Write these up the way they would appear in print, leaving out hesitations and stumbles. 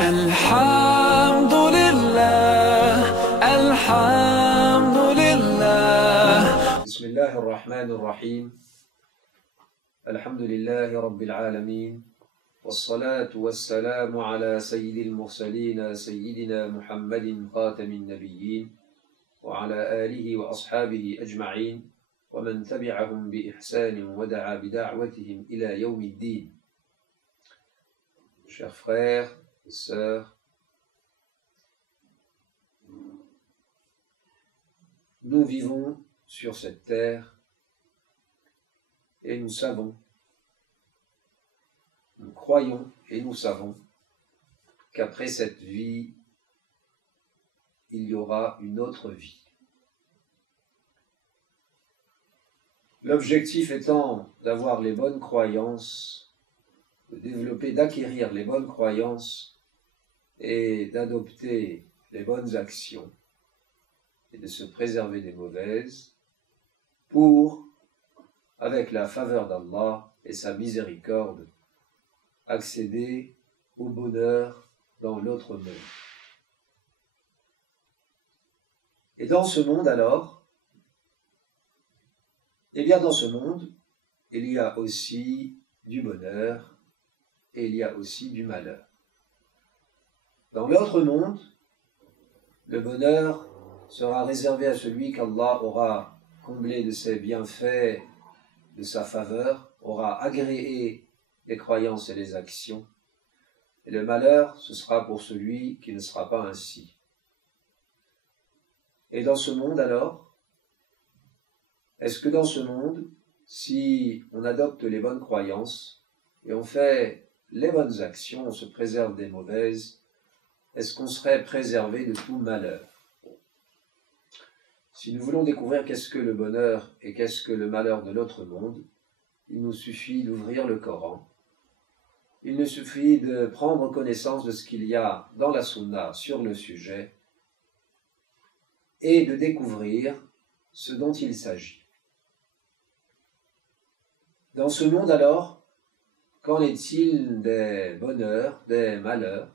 الحمد لله الحمد لله. بسم الله الرحمن الرحيم. الحمد لله رب العالمين، والصلاة والسلام على سيد المرسلين سيدنا محمد خاتم النبيين وعلى آله وأصحابه أجمعين ومن تبعهم بإحسان ودعا بدعوتهم إلى يوم الدين. Chers frères et sœurs, nous vivons sur cette terre et nous savons, nous croyons et nous savons qu'après cette vie, il y aura une autre vie. L'objectif étant d'avoir les bonnes croyances, de développer, d'acquérir les bonnes croyances et d'adopter les bonnes actions et de se préserver des mauvaises pour, avec la faveur d'Allah et sa miséricorde, accéder au bonheur dans l'autre monde. Et dans ce monde alors, eh bien dans ce monde, il y a aussi du bonheur et il y a aussi du malheur. Dans l'autre monde, le bonheur sera réservé à celui qu'Allah aura comblé de ses bienfaits, de sa faveur, aura agréé les croyances et les actions. Et le malheur, ce sera pour celui qui ne sera pas ainsi. Et dans ce monde alors, est-ce que dans ce monde, si on adopte les bonnes croyances et on fait les bonnes actions, on se préserve des mauvaises, est-ce qu'on serait préservé de tout malheur? Si nous voulons découvrir qu'est-ce que le bonheur et qu'est-ce que le malheur de l'autre monde, il nous suffit d'ouvrir le Coran. Il nous suffit de prendre connaissance de ce qu'il y a dans la Sunna sur le sujet et de découvrir ce dont il s'agit. Dans ce monde alors, qu'en est-il des bonheurs, des malheurs?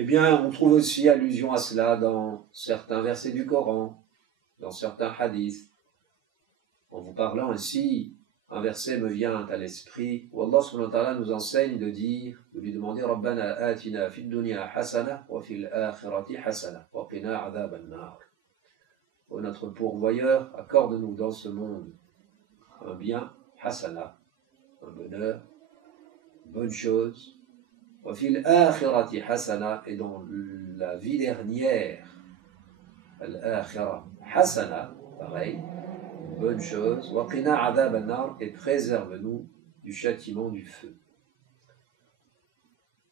Eh bien, on trouve aussi allusion à cela dans certains versets du Coran, dans certains hadiths. En vous parlant ainsi, un verset me vient à l'esprit où Allah subhanahu wa ta'ala nous enseigne de dire, de lui demander Rabbana atina fid dunya hasana wa fil akhirati hasana wa qina adhaban nar. Ô notre pourvoyeur, accorde-nous dans ce monde un bien, hasana, un bonheur, une bonne chose, wa fil akhirati hasana, et dans la vie dernière, al-akhira hasana, pareil, bonne chose, wa qina adhab an-nar, et préserve-nous du châtiment du feu.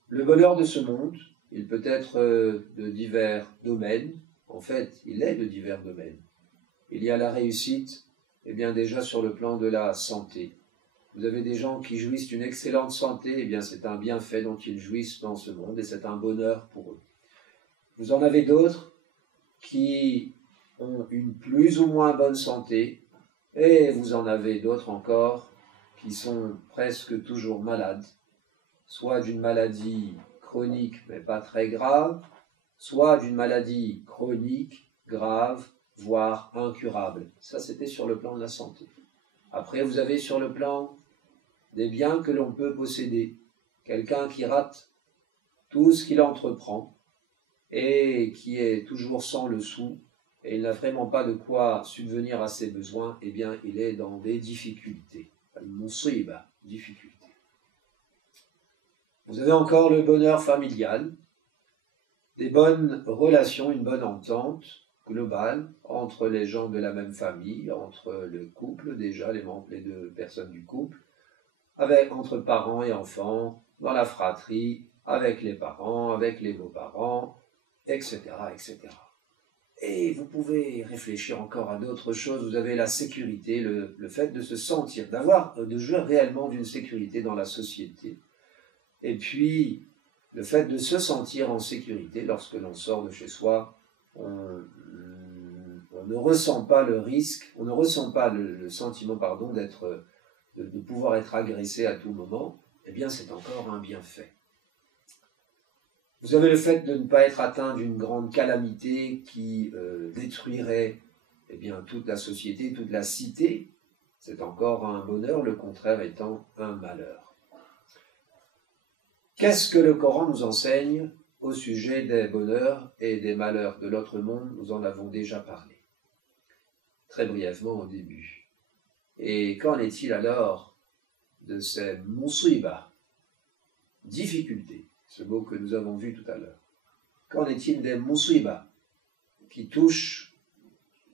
Le bonheur de ce monde, il peut être de divers domaines. En fait, il est de divers domaines. Il y a la réussite, eh bien déjà sur le plan de la santé. Vous avez des gens qui jouissent d'une excellente santé, eh bien c'est un bienfait dont ils jouissent dans ce monde et c'est un bonheur pour eux. Vous en avez d'autres qui ont une plus ou moins bonne santé, et vous en avez d'autres encore qui sont presque toujours malades, soit d'une maladie chronique mais pas très grave, soit d'une maladie chronique, grave, voire incurable. Ça, c'était sur le plan de la santé. Après, vous avez sur le plan des biens que l'on peut posséder. Quelqu'un qui rate tout ce qu'il entreprend et qui est toujours sans le sou, et il n'a vraiment pas de quoi subvenir à ses besoins, eh bien, il est dans des difficultés. Al-musiba, difficulté. Vous avez encore le bonheur familial, des bonnes relations, une bonne entente globale entre les gens de la même famille, entre le couple, déjà les deux personnes du couple, entre parents et enfants, dans la fratrie, avec les parents, avec les beaux-parents, etc., etc. Et vous pouvez réfléchir encore à d'autres choses. Vous avez la sécurité, le fait de se sentir, de jouir réellement d'une sécurité dans la société. Et puis, le fait de se sentir en sécurité lorsque l'on sort de chez soi, on ne ressent pas le risque, on ne ressent pas le sentiment, de pouvoir être agressé à tout moment. Eh bien, c'est encore un bienfait. Vous avez le fait de ne pas être atteint d'une grande calamité qui détruirait eh bien, toute la société, toute la cité. C'est encore un bonheur, le contraire étant un malheur. Qu'est-ce que le Coran nous enseigne au sujet des bonheurs et des malheurs de l'autre monde? Nous en avons déjà parlé, très brièvement au début. Et qu'en est-il alors de ces musiba, difficultés, ce mot que nous avons vu tout à l'heure? Qu'en est-il des musiba qui touchent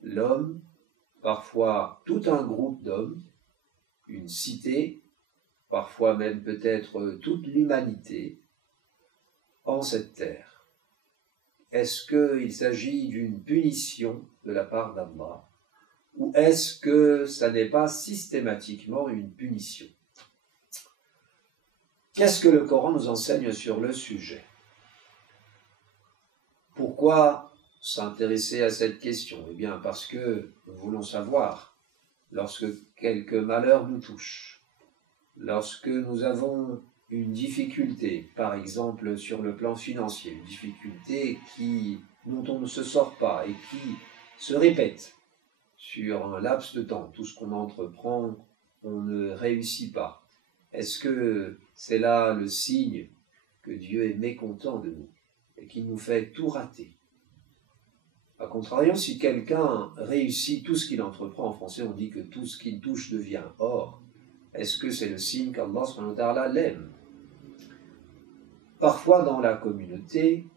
l'homme, parfois tout un groupe d'hommes, une cité, parfois même peut-être toute l'humanité, en cette terre? Est-ce qu'il s'agit d'une punition de la part d'Allah, ou est-ce que ça n'est pas systématiquement une punition? Qu'est-ce que le Coran nous enseigne sur le sujet? Pourquoi s'intéresser à cette question? Eh bien, parce que nous voulons savoir, lorsque quelque malheur nous touche, lorsque nous avons une difficulté, par exemple sur le plan financier, une difficulté dont on ne se sort pas et qui se répète sur un laps de temps, tout ce qu'on entreprend, on ne réussit pas. Est-ce que c'est là le signe que Dieu est mécontent de nous et qu'il nous fait tout rater? A contrario, si quelqu'un réussit tout ce qu'il entreprend, en français on dit que tout ce qu'il touche devient or, est-ce que c'est le signe qu'Allah subhanahu wa ta'ala l'aime? Parfois dans la communauté,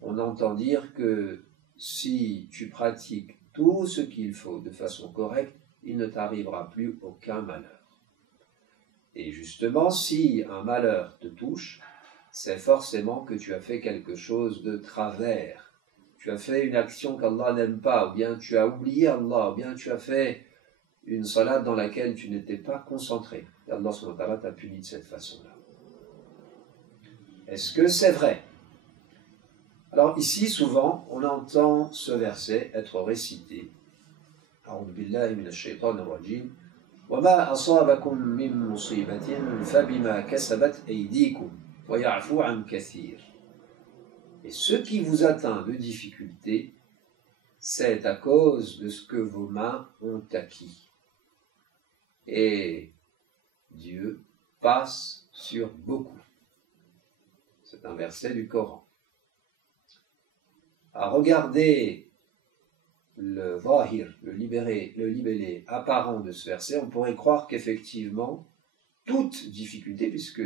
on entend dire que si tu pratiques tout ce qu'il faut de façon correcte, il ne t'arrivera plus aucun malheur. Et justement, si un malheur te touche, c'est forcément que tu as fait quelque chose de travers. Tu as fait une action qu'Allah n'aime pas, ou bien tu as oublié Allah, ou bien tu as fait une salade dans laquelle tu n'étais pas concentré. Et Allah subhanahu wa ta'ala t'a puni de cette façon-là. Est-ce que c'est vrai? Alors ici, souvent, on entend ce verset être récité. A'udhu billahi minash shaitanir rajim. وَمَا أَصَابَكُم مِّن مُّصِيبَةٍ فَبِمَا كَسَبَتْ أَيْدِيكُمْ وَيَعْفُو عَن كَثِيرٍ. Et ce qui vous atteint de difficulté, c'est à cause de ce que vos mains ont acquis. Et Dieu passe sur beaucoup. C'est un verset du Coran. À regarder le zahir, le libellé apparent de ce verset, on pourrait croire qu'effectivement, toute difficulté, puisque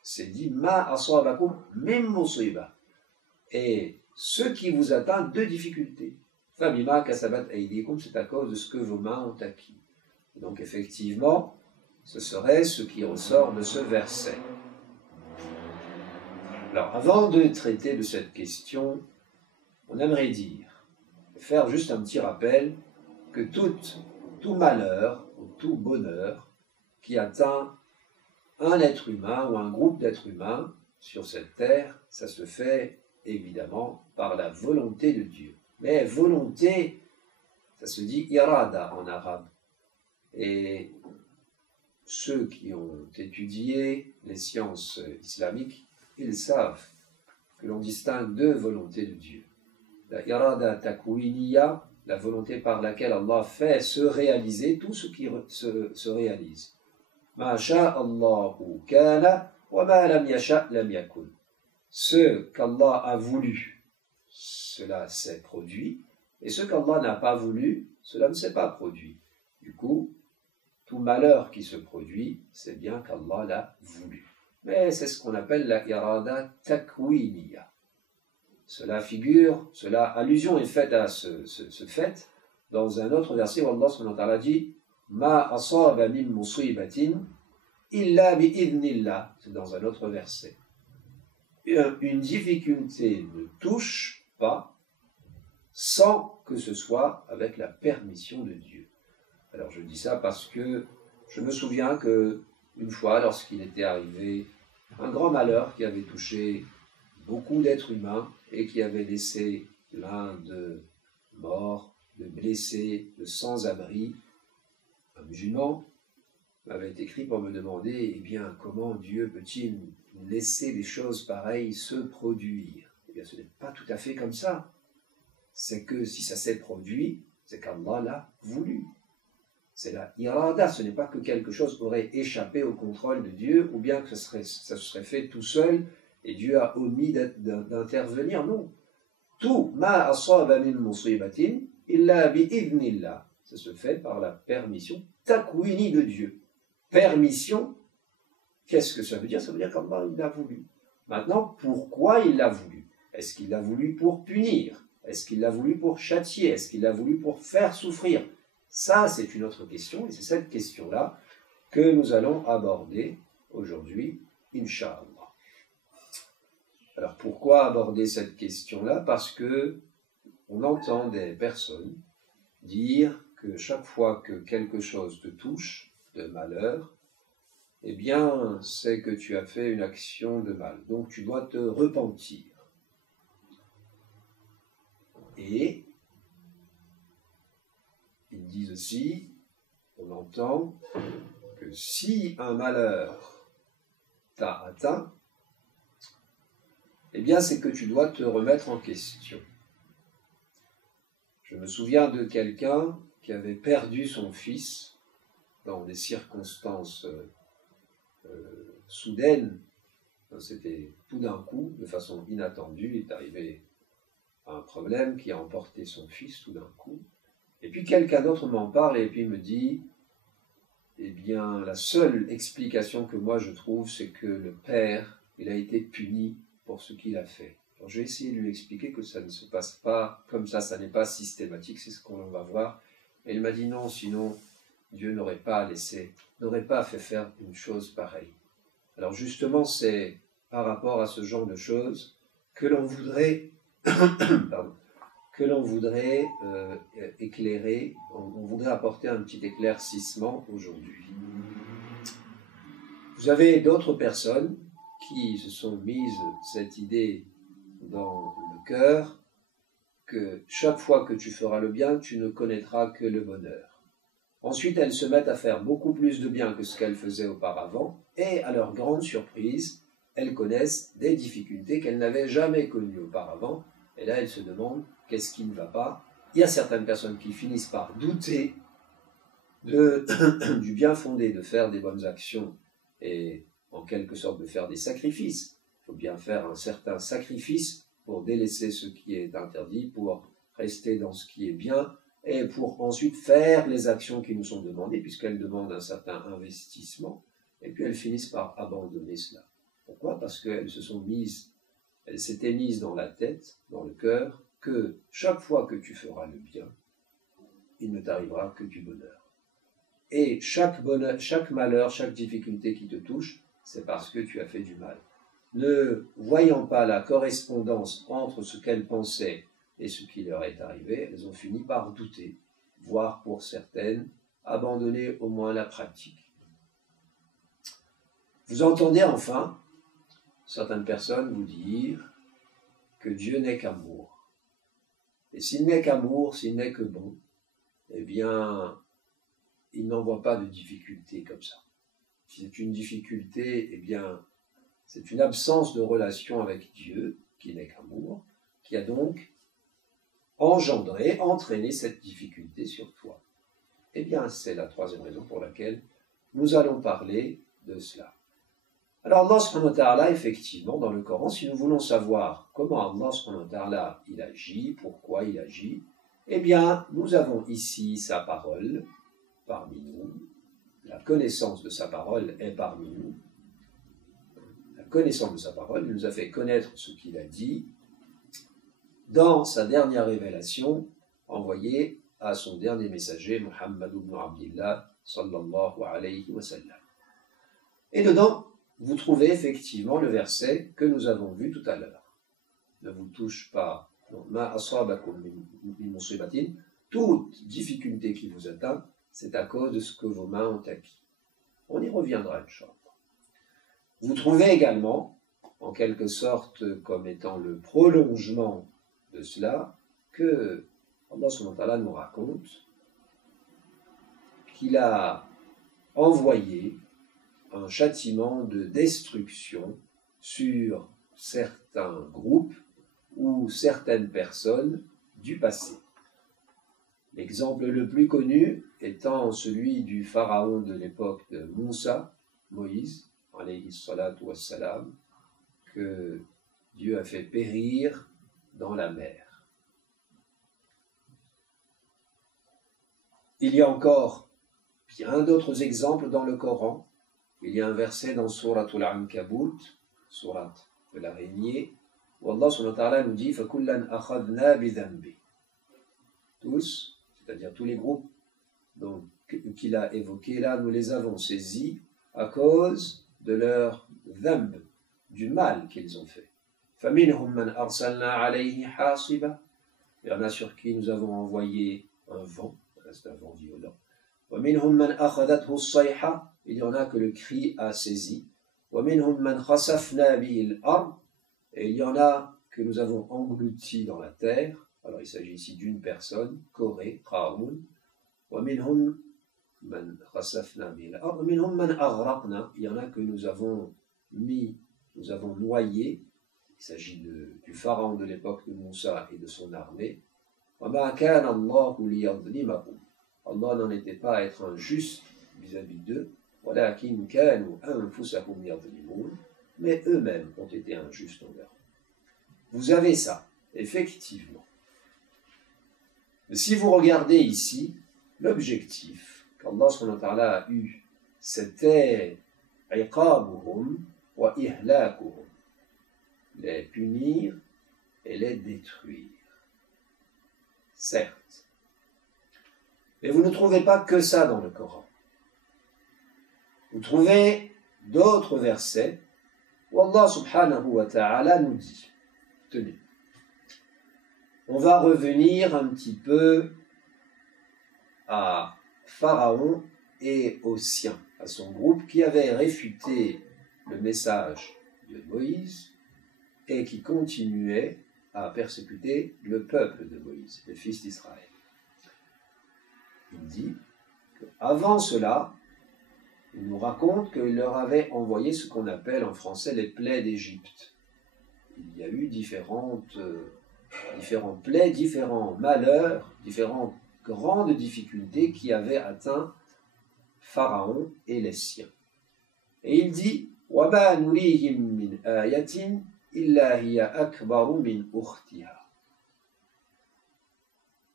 c'est dit ma asabakum min musiba, et ce qui vous atteint de difficulté, fabima kasabat aydikum, c'est à cause de ce que vos mains ont acquis. Et donc effectivement, ce serait ce qui ressort de ce verset. Alors, avant de traiter de cette question, on aimerait faire juste un petit rappel que tout malheur ou tout bonheur qui atteint un être humain ou un groupe d'êtres humains sur cette terre, ça se fait évidemment par la volonté de Dieu. Mais volonté, ça se dit irada en arabe. Et ceux qui ont étudié les sciences islamiques, ils savent que l'on distingue deux volontés de Dieu. La irada takwiniya, la volonté par laquelle Allah fait se réaliser tout ce qui se réalise. Ma sha'Allahu kana wa ma lam yasha' lam yakun. Ce qu'Allah a voulu, cela s'est produit, et ce qu'Allah n'a pas voulu, cela ne s'est pas produit. Du coup, tout malheur qui se produit, c'est bien qu'Allah l'a voulu. Mais c'est ce qu'on appelle la irada takwiniya. Cela allusion est faite à ce fait dans un autre verset où Allah subhanahu wa ta'ala dit Ma asaba min musibatin illa bi idnillah. C'est dans un autre verset. Une difficulté ne touche pas sans que ce soit avec la permission de Dieu. Alors je dis ça parce que je me souviens que une fois, lorsqu'il était arrivé un grand malheur qui avait touché beaucoup d'êtres humains et qui avait laissé plein de morts, de blessés, de sans-abri, un musulman m'avait écrit pour me demander comment Dieu peut-il laisser des choses pareilles se produire? bien, ce n'est pas tout à fait comme ça. C'est que si ça s'est produit, c'est qu'Allah l'a voulu. C'est la irada, ce n'est pas que quelque chose aurait échappé au contrôle de Dieu, ou bien que ça se serait fait tout seul, et Dieu a omis d'intervenir, non. Tout ma asaba min musibatin illa bi idnillah. Ça se fait par la permission takwini de Dieu. Permission, qu'est-ce que ça veut dire? Ça veut dire qu'Allah l'a voulu. Maintenant, pourquoi il l'a voulu? Est-ce qu'il l'a voulu pour punir? Est-ce qu'il l'a voulu pour châtier? Est-ce qu'il l'a voulu pour faire souffrir? Ça, c'est une autre question, et c'est cette question-là que nous allons aborder aujourd'hui, Inch'Allah. Alors, pourquoi aborder cette question-là? Parce que on entend des personnes dire que chaque fois que quelque chose te touche de malheur, eh bien, c'est que tu as fait une action de mal. Donc, tu dois te repentir. Et ils disent aussi, on entend que si un malheur t'a atteint, eh bien, c'est que tu dois te remettre en question. Je me souviens de quelqu'un qui avait perdu son fils dans des circonstances soudaines. C'était tout d'un coup, de façon inattendue, il est arrivé un problème qui a emporté son fils tout d'un coup. Et puis quelqu'un d'autre m'en parle et puis me dit, eh bien, la seule explication que moi je trouve, c'est que le père, il a été puni pour ce qu'il a fait. Alors, je vais essayer de lui expliquer que ça ne se passe pas comme ça n'est pas systématique, c'est ce qu'on va voir. Et il m'a dit non, sinon Dieu n'aurait pas fait faire une chose pareille. Alors justement, c'est par rapport à ce genre de choses que l'on voudrait, éclairer, on voudrait apporter un petit éclaircissement aujourd'hui. Vous avez d'autres personnes qui se sont mises cette idée dans le cœur que chaque fois que tu feras le bien, tu ne connaîtras que le bonheur. Ensuite, elles se mettent à faire beaucoup plus de bien que ce qu'elles faisaient auparavant, et à leur grande surprise, elles connaissent des difficultés qu'elles n'avaient jamais connues auparavant, et là, elles se demandent qu'est-ce qui ne va pas. Il y a certaines personnes qui finissent par douter du bien fondé de faire des bonnes actions et en quelque sorte de faire des sacrifices. Il faut bien faire un certain sacrifice pour délaisser ce qui est interdit, pour rester dans ce qui est bien, et pour ensuite faire les actions qui nous sont demandées, puisqu'elles demandent un certain investissement, et puis elles finissent par abandonner cela. Pourquoi? Parce qu'elles s'étaient mises dans la tête, dans le cœur, que chaque fois que tu feras le bien, il ne t'arrivera que du bonheur. Et chaque malheur, chaque difficulté qui te touche, c'est parce que tu as fait du mal. Ne voyant pas la correspondance entre ce qu'elles pensaient et ce qui leur est arrivé, elles ont fini par douter, voire pour certaines, abandonner au moins la pratique. Vous entendez enfin certaines personnes vous dire que Dieu n'est qu'amour. Et s'il n'est qu'amour, s'il n'est que bon, eh bien, il n'envoie pas de difficulté comme ça. Si c'est une difficulté, eh bien, c'est une absence de relation avec Dieu, qui n'est qu'amour, qui a donc entraîné cette difficulté sur toi. Eh bien, c'est la troisième raison pour laquelle nous allons parler de cela. Alors, Allah subhanahu wa ta'ala, effectivement, dans le Coran, si nous voulons savoir comment Allah subhanahu wa ta'ala il agit, pourquoi il agit, eh bien, nous avons ici sa parole parmi nous. La connaissance de sa parole est parmi nous. La connaissance de sa parole, il nous a fait connaître ce qu'il a dit dans sa dernière révélation envoyée à son dernier messager, Muhammad ibn Abdillah, sallallahu alayhi wa sallam. Et dedans, vous trouvez effectivement le verset que nous avons vu tout à l'heure. Ne vous touche pas, ma asabakum min musibatin, toute difficulté qui vous atteint, c'est à cause de ce que vos mains ont acquis. On y reviendra, Inch'Allah. Vous trouvez également, en quelque sorte comme étant le prolongement de cela, que Allah subhanahu wa ta'ala nous raconte qu'il a envoyé un châtiment de destruction sur certains groupes ou certaines personnes du passé. L'exemple le plus connu étant celui du pharaon de l'époque de Moussa, Moïse, alayhi salatu wassalam, que Dieu a fait périr dans la mer. Il y a encore bien d'autres exemples dans le Coran. Il y a un verset dans Sourate Al-Ankabut, sourate de l'araignée, où Allah subhanahu wa ta'ala nous dit « فَكُلًّا أَخَذْنَا بِذَنْبِهِ » Tous, c'est-à-dire tous les groupes qu'il a évoqués là, nous les avons saisis à cause de leur dhanb, du mal qu'ils ont fait. فَمِنْهُمْ مَنْ أَرْسَلْنَا عَلَيْهِ حَاصِبًا. Il y en a sur qui nous avons envoyé un vent, c'est un vent violent. وَمِنْهُمْ مَنْ أَخَذَتْهُ الصَّيْحَةُ. Il y en a que le cri a saisi. وَمِنْهُمْ مَنْ خَسَفْنَا بِهِ الْأَرْضِ. Et il y en a que nous avons englouti dans la terre. Alors il s'agit ici d'une personne, Corée, Qarun. وَمِنْهُمْ مَنْ خَسَفْنَا بِهِ الْأَرْضِ وَمِنْهُمْ مَنْ أَغْرَقْنَا. Il y en a que nous avons noyé. Il s'agit du pharaon de l'époque de Moussa et de son armée. وَمَا كَانَ اللَّهُ لِيَظْلِمَهُمْ. Allah n'en était pas à être injuste vis-à-vis d'eux. وَلَكِنْ كَانُوا أَنفُسَهُمْ يَظْلِمُونَ. Mais eux-mêmes ont été injustes envers eux. Vous avez ça, effectivement. Mais si vous regardez ici, l'objectif qu'Allah subhanahu wa ta'ala a eu, c'était iqabuhum wa ihlakuhum, les punir et les détruire. Certes. Mais vous ne trouvez pas que ça dans le Coran. Vous trouvez d'autres versets où Allah subhanahu wa ta'ala nous dit, tenez, on va revenir un petit peu à Pharaon et aux siens, à son groupe qui avait réfuté le message de Moïse et qui continuait à persécuter le peuple de Moïse, les fils d'Israël. Il dit qu'avant cela, il nous raconte qu'il leur avait envoyé ce qu'on appelle en français les plaies d'Égypte. Il y a eu différents plaies, différents malheurs, différentes grandes difficultés qui avaient atteint Pharaon et les siens. Et il dit وَمَا نُرِيهِمْ مِنْ آيَةٍ إِلَّا هِيَ أَكْبَرُ مِنْ أُخْتِهَا.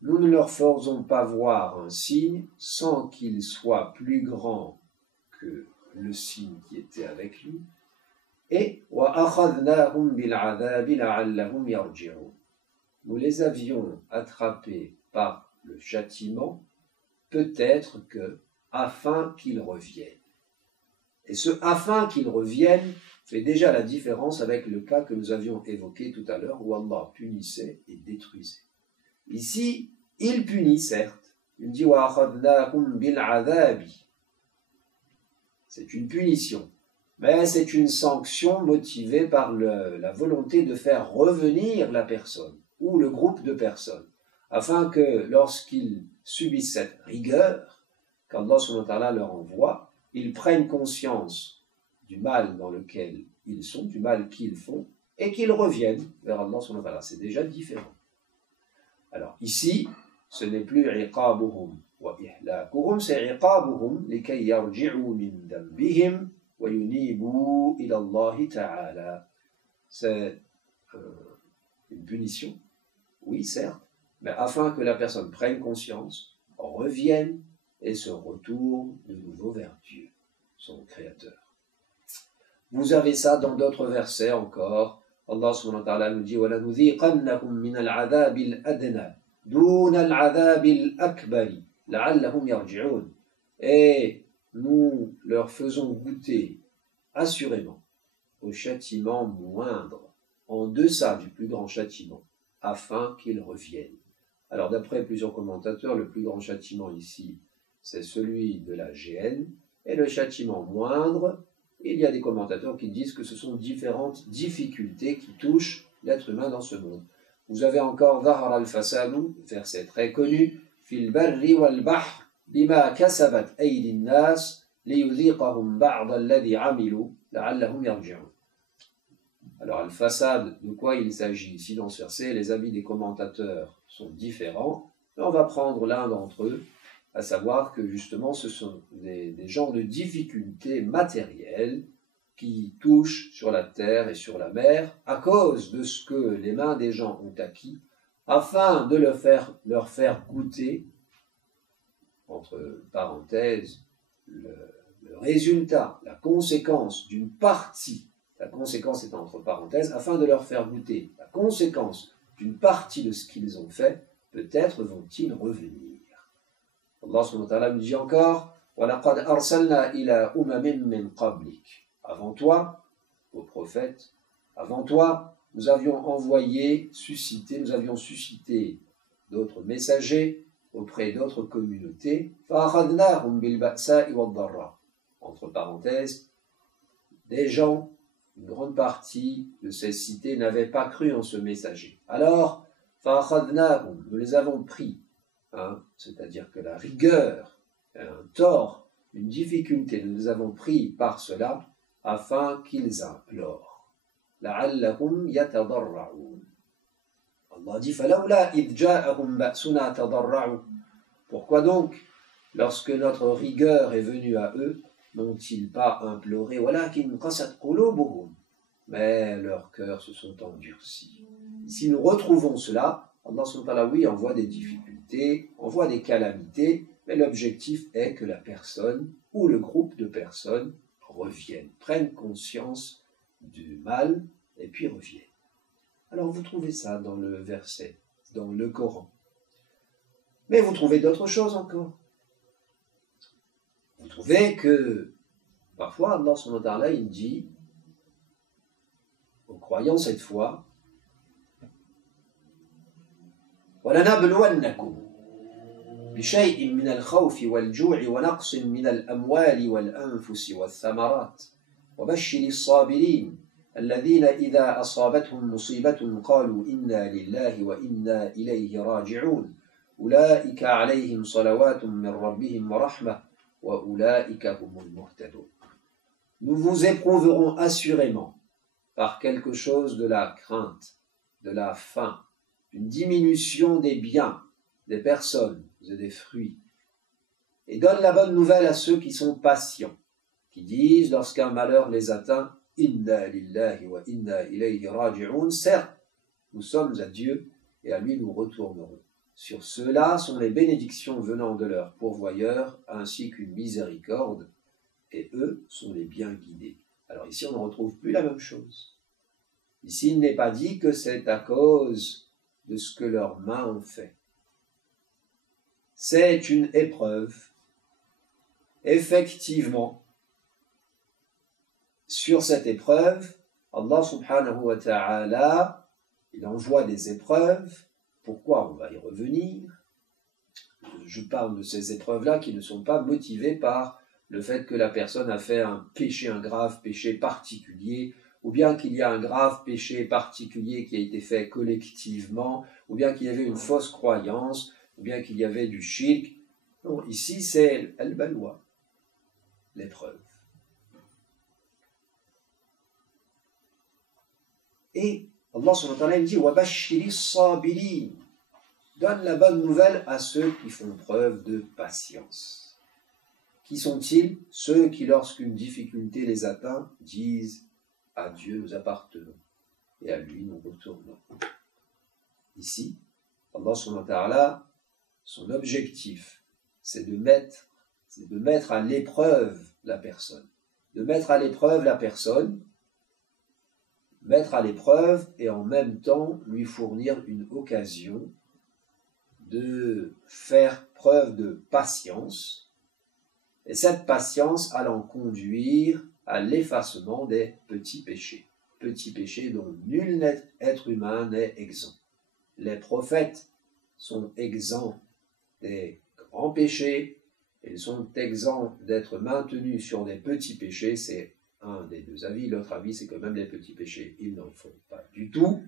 Nous ne leur faisons pas voir un signe sans qu'il soit plus grand que le signe qui était avec lui. Et وَأَخَذْنَاهُمْ بِالْعَذَابِ لَعَلَّهُمْ يَرْجِعُونَ. Nous les avions attrapés par le châtiment, peut-être que afin qu'ils reviennent. Et ce afin qu'ils reviennent fait déjà la différence avec le cas que nous avions évoqué tout à l'heure où Allah punissait et détruisait. Ici, il punit certes. Il dit وَأَخَذْنَاهُمْ بِالْعَذَابِ. C'est une punition, mais c'est une sanction motivée par la volonté de faire revenir la personne ou le groupe de personnes, afin que lorsqu'ils subissent cette rigueur qu'Allah subhanahu wa ta'ala leur envoie, ils prennent conscience du mal dans lequel ils sont, du mal qu'ils font, et qu'ils reviennent vers Allah subhanahu wa ta'ala. C'est déjà différent. Alors ici, ce n'est plus iqabuhum wa ihlakuhum, c'est iqabuhum likay yarji'u min dhanbihim wa yunibu ila Allah ta'ala. C'est une punition, oui certes, mais afin que la personne prenne conscience, revienne et se retourne de nouveau vers Dieu, son Créateur. Vous avez ça dans d'autres versets encore. Allah subhanahu wa ta'ala nous dit وَلَنُذِيقَنَّهُمْ مِنَ الْعَذَابِ الْأَدْنَى دُونَ الْعَذَابِ الْأَكْبَرِ لَعَلَّهُمْ يَرْجِعُونَ. Et nous leur faisons goûter assurément au châtiment moindre, en deçà du plus grand châtiment, afin qu'ils reviennent. Alors d'après plusieurs commentateurs, le plus grand châtiment ici, c'est celui de la géhenne, et le châtiment moindre, il y a des commentateurs qui disent que ce sont différentes difficultés qui touchent l'être humain dans ce monde. Vous avez encore ظهر الفساد, verset très connu, في البر والبحر بما كسبت أيدي الناس ليذيقهم بعض الذي عملوا لعلهم يرجعون. Alors, al-fasad, de quoi il s'agit ici dans ce verset? Les avis des commentateurs sont différents. Mais on va prendre l'un d'entre eux, à savoir que justement ce sont des genres de difficultés matérielles qui touchent sur la terre et sur la mer à cause de ce que les mains des gens ont acquis, afin de leur faire goûter, entre parenthèses, le résultat, la conséquence d'une partie, la conséquence est entre parenthèses, afin de leur faire goûter la conséquence d'une partie de ce qu'ils ont fait, peut-être vont-ils revenir. Allah subhanahu wa ta'ala nous dit encore وَلَقَدْ أَرْسَلْنَا إِلَىٰ أُمَمٍ مِّن قَبْلِكَ. Avant toi, ô prophète, avant toi, nous avions suscité d'autres messagers auprès d'autres communautés. فَأَخَذْنَاهُمْ بِالْبَأْسَاءِ وَالضَّرَّاءِ. Entre parenthèses, des gens, une grande partie de ces cités n'avaient pas cru en ce messager. Alors, فَأَخَذْنَاهُمْ, nous les avons pris, c'est-à-dire que la rigueur, un tort, une difficulté, nous les avons pris par cela afin qu'ils implorent. لَعَلَّهُمْ يَتَضَرَّعُونَ. Allah dit فَلَوْلَا إِذْ جَاءَهُمْ بَأْسُنَا تَضَرَّعُوا. Pourquoi donc, lorsque notre rigueur est venue à eux, n'ont-ils pas imploré وَلَكِنْ قَسَتْ قُلُوبُهُمْ, mais leurs cœurs se sont endurcis. Ici nous retrouvons cela. Allah subhanahu wa ta'ala, oui, envoie des difficultés, envoie des calamités, mais l'objectif est que la personne ou le groupe de personnes reviennent, prennent conscience du mal et puis reviennent. Alors vous trouvez ça dans le verset, dans le Coran. Mais vous trouvez d'autres choses encore. Vous trouvez que parfois Allah subhanahu wa ta'ala il dit aux croyants cette fois وَلَنَبْلُوَنَّكُمْ بِشَيْءٍ مِّنَ الْخَوْفِ وَالْجُوعِ وَنَقْصٍ مِّنَ الْأَمْوَالِ وَالْأَنفُسِ وَالثَّمَرَاتِ وَبَشِّرِ الصَّابِرِينَ الَّذِينَ إِذَا أَصَابَتْهُمْ مُصِيبَةٌ قَالُوا إِنَّا لِلَّهِ وَإِنَّا إِلَيْهِ رَاجِعُونَ أُولَٰئِكَ عَلَيْهِمْ صَلَوَاتٌ مِّن رَّبِّهِمْ وَرَحْمَةٌ وَأُولَٰئِكَ هُمُ الْمُهْتَدُونَ. Nous vous éprouverons assurément par quelque chose de la crainte, de la faim, d'une diminution des biens, des personnes et des fruits. Et donne la bonne nouvelle à ceux qui sont patients, qui disent lorsqu'un malheur les atteint, Inna lillahi wa inna ilayhi raji'un. Certes, nous sommes à Dieu et à lui nous retournerons. Sur ceux-là sont les bénédictions venant de leur pourvoyeur, ainsi qu'une miséricorde, et eux sont les bien guidés. Alors ici, on ne retrouve plus la même chose. Ici, il n'est pas dit que c'est à cause de ce que leurs mains ont fait. C'est une épreuve. Effectivement, sur cette épreuve, Allah subhanahu wa ta'ala, il envoie des épreuves. Pourquoi? On va y revenir. Je parle de ces épreuves-là qui ne sont pas motivées par le fait que la personne a fait un péché, un grave péché particulier, ou bien qu'il y a un grave péché particulier qui a été fait collectivement, ou bien qu'il y avait une fausse croyance, ou bien qu'il y avait du shirk. Non, ici c'est al-balwa, l'épreuve. Et Allah subhanahu wa ta'ala dit وَبَشِّرِ الصَّابِرِينَ. Donne la bonne nouvelle à ceux qui font preuve de patience. Qui sont-ils? Ceux qui, lorsqu'une difficulté les atteint, disent à Dieu nous appartenons et à lui nous retournons. Ici, Allah subhanahu wa ta'ala, son objectif, c'est de mettre à l'épreuve la personne. De mettre à l'épreuve la personne, mettre à l'épreuve et en même temps lui fournir une occasion de faire preuve de patience, et cette patience allant conduire à l'effacement des petits péchés dont nul être humain n'est exempt. Les prophètes sont exempts des grands péchés, ils sont exempts d'être maintenus sur des petits péchés, c'est un des deux avis. L'autre avis, c'est que même les petits péchés, ils n'en font pas du tout.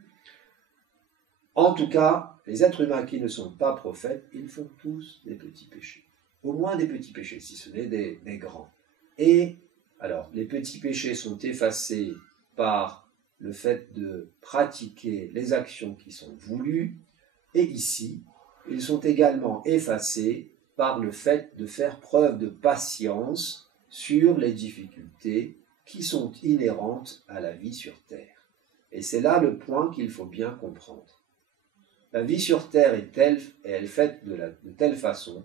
En tout cas, les êtres humains qui ne sont pas prophètes, ils font tous des petits péchés. Au moins des petits péchés, si ce n'est des grands. Et alors, les petits péchés sont effacés par le fait de pratiquer les actions qui sont voulues, et ici, ils sont également effacés par le fait de faire preuve de patience sur les difficultés qui sont inhérentes à la vie sur terre. Et c'est là le point qu'il faut bien comprendre. La vie sur terre est telle, et elle est faite de telle façon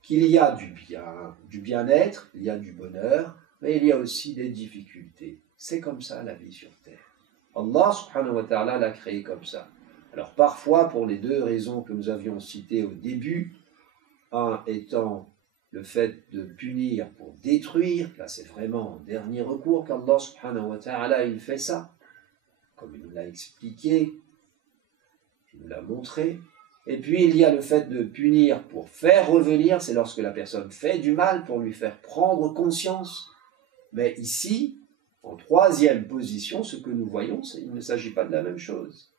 qu'il y a du bien-être, il y a du bonheur, mais il y a aussi des difficultés. C'est comme ça la vie sur terre. Allah subhanahu wa ta'ala l'a créé comme ça. Alors parfois, pour les deux raisons que nous avions citées au début, un étant le fait de punir pour détruire, là c'est vraiment en dernier recours qu'Allah subhanahu wa ta'ala il fait ça, comme il nous l'a expliqué, il nous l'a montré. Et puis il y a le fait de punir pour faire revenir, c'est lorsque la personne fait du mal pour lui faire prendre conscience. Mais ici, en troisième position, ce que nous voyons, il ne s'agit pas de la même chose.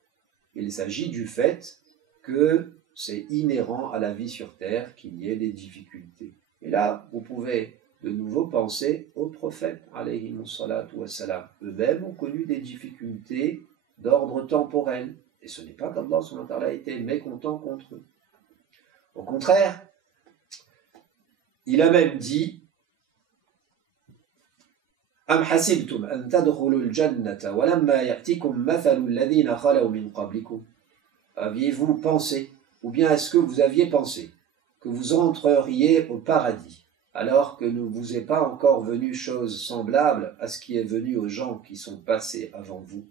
Il s'agit du fait que c'est inhérent à la vie sur terre qu'il y ait des difficultés. Et là, vous pouvez de nouveau penser aux prophètes, alayhimu salatu wassalam. Eux-mêmes ont connu des difficultés d'ordre temporel. Et ce n'est pas qu'Allah subhanahu wa ta'ala a été mécontent contre eux. Au contraire, il a même dit أم حسبتم أن تدخلوا الجنة ولما يأتكم مثل الذين خلوا من قبلكم. Aviez-vous pensé, ou bien est-ce que vous aviez pensé que vous entreriez au paradis alors que ne vous est pas encore venu chose semblable à ce qui est venu aux gens qui sont passés avant vous?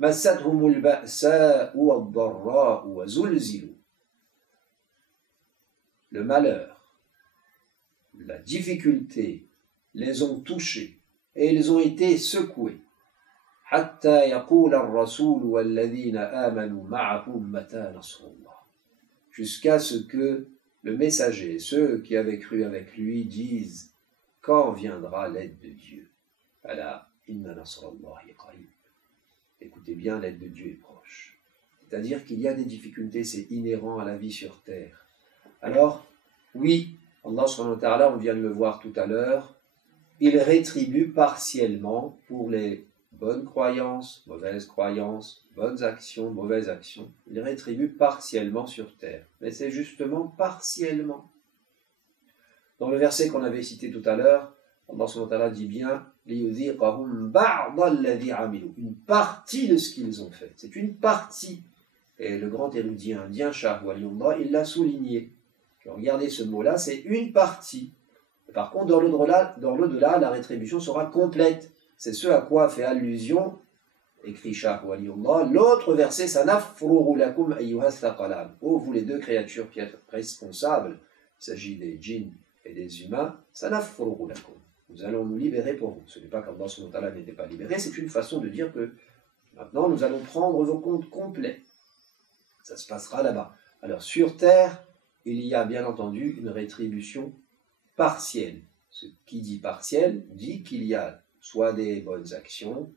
مستهم البأساء والضراء وزلزلوا. Le malheur, la difficulté les ont touchés et ils ont été secoués. حتى يقول الرسول والذين آمنوا معه متى نصر الله. Jusqu'à ce que le messager, ceux qui avaient cru avec lui, disent quand viendra l'aide de Dieu. Ala inna nasrallahi qarib. Écoutez bien, l'aide de Dieu est proche. C'est-à-dire qu'il y a des difficultés, c'est inhérent à la vie sur terre. Alors, oui, Allah subhanahu wa ta'ala, on vient de le voir tout à l'heure, il rétribue partiellement pour les bonnes croyances, bonnes actions, mauvaises actions. Il rétribue partiellement sur terre. Mais c'est justement partiellement. Dans le verset qu'on avait cité tout à l'heure, Allah subhanahu wa ta'ala dit bien une partie de ce qu'ils ont fait. C'est une partie. Et le grand érudit indien, Shah Waliullah, il l'a souligné. Regardez ce mot-là, c'est une partie. Par contre, dans l'au-delà, la rétribution sera complète. C'est ce à quoi fait allusion, écrit Shah Waliullah, l'autre verset, sanafruru lakum ayyuha thaqalan. Oh, vous les deux créatures qui êtes responsables, il s'agit des djinns et des humains, sanafruru lakum. Nous allons nous libérer pour vous. Ce n'est pas qu'Allah subhanahu wa ta'ala n'était pas libéré, c'est une façon de dire que maintenant nous allons prendre vos comptes complets. Ça se passera là-bas. Alors sur terre, il y a bien entendu une rétribution partielle. Ce qui dit partielle dit qu'il y a soit des bonnes actions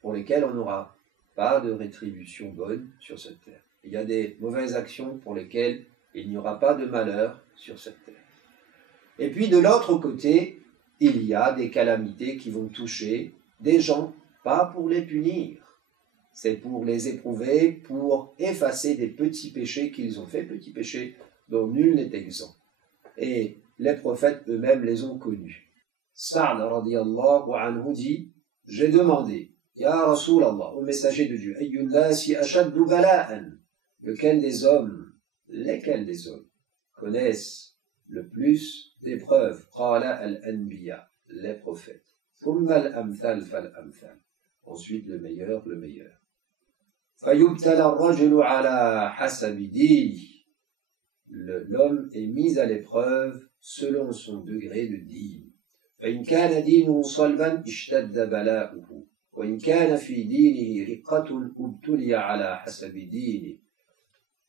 pour lesquelles on n'aura pas de rétribution bonne sur cette terre. Il y a des mauvaises actions pour lesquelles il n'y aura pas de malheur sur cette terre. Et puis de l'autre côté, il y a des calamités qui vont toucher des gens, pas pour les punir. C'est pour les éprouver, pour effacer des petits péchés qu'ils ont faits, petits péchés dont nul n'est exempt. Et les prophètes eux-mêmes les ont connus. Sa'd radiyallahu anhu dit, j'ai demandé, Ya Rasulallah, au messager de Dieu, Ayyun nasi ashaddu bala'an, lesquels des hommes connaissent le plus d'épreuves? Qala al-anbiya, les prophètes. Thumma al-amthal fal-amthal. Ensuite le meilleur. Fayubtala ar-rajulu ala hasabi dinihi. L'homme est mis à l'épreuve selon son degré de dîme. فإن كان دينه صلبا اشتد بلاؤه وإن كان في دينه رقة ابتلي على حسب دينه.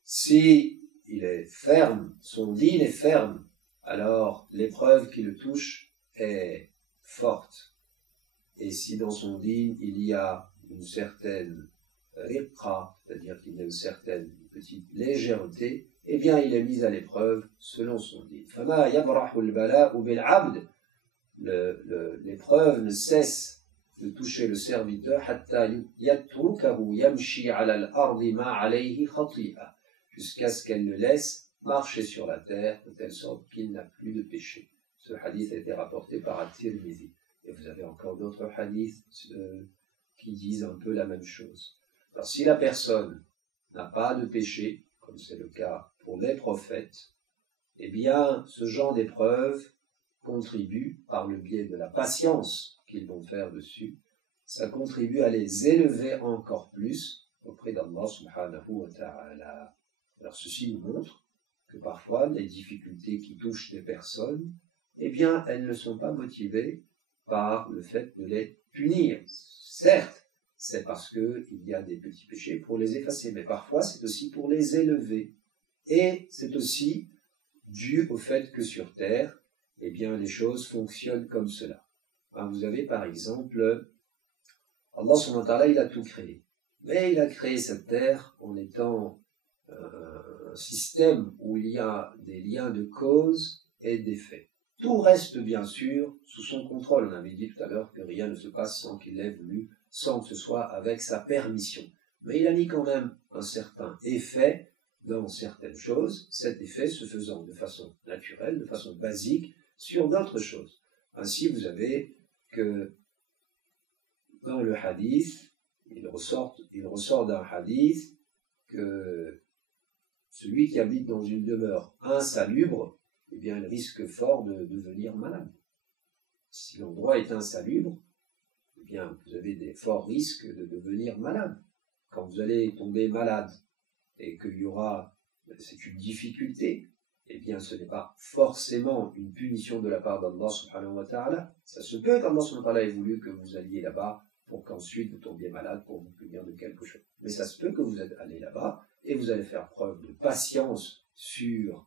Si il est ferme, son dîn est ferme, alors l'épreuve qui le touche est forte. Et si dans son dîn il y a une certaine riqa, c'est-à-dire qu'il y a une certaine petite légèreté, eh bien il est mis à l'épreuve selon son dîn. فما يبرح البلاء بالعبد. L'épreuve ne cesse de toucher le serviteur jusqu'à ce qu'elle le laisse marcher sur la terre de telle sorte qu'il n'a plus de péché. Ce hadith a été rapporté par At-Tirmidhi. Et vous avez encore d'autres hadiths qui disent un peu la même chose. Alors si la personne n'a pas de péché, comme c'est le cas pour les prophètes, eh bien ce genre d'épreuve contribue, par le biais de la patience qu'ils vont faire dessus, ça contribue à les élever encore plus auprès d'Allah subhanahu wa ta'ala. Alors ceci nous montre que parfois les difficultés qui touchent des personnes, eh bien elles ne sont pas motivées par le fait de les punir. Certes, c'est parce qu'il y a des petits péchés pour les effacer, mais parfois c'est aussi pour les élever. Et c'est aussi dû au fait que sur terre, eh bien, les choses fonctionnent comme cela. Vous avez par exemple, Allah subhanahu wa ta'ala, il a tout créé. Mais il a créé cette terre en étant un système où il y a des liens de cause et d'effet. Tout reste bien sûr sous son contrôle. On avait dit tout à l'heure que rien ne se passe sans qu'il l'ait voulu, sans que ce soit avec sa permission. Mais il a mis quand même un certain effet dans certaines choses, cet effet se faisant de façon naturelle, de façon basique, sur d'autres choses. Ainsi, vous avez que dans le hadith, il ressort d'un hadith que celui qui habite dans une demeure insalubre, eh bien, il risque fort de devenir malade. Si l'endroit est insalubre, eh bien, vous avez des forts risques de devenir malade. Quand vous allez tomber malade et qu'il y aura, c'est une difficulté, eh bien, ce n'est pas forcément une punition de la part d'Allah subhanahu wa ta'ala. Ça se peut qu'Allah subhanahu wa ta'ala ait voulu que vous alliez là-bas pour qu'ensuite vous tombiez malade pour vous punir de quelque chose. Mais ça se peut que vous allez là-bas et vous allez faire preuve de patience sur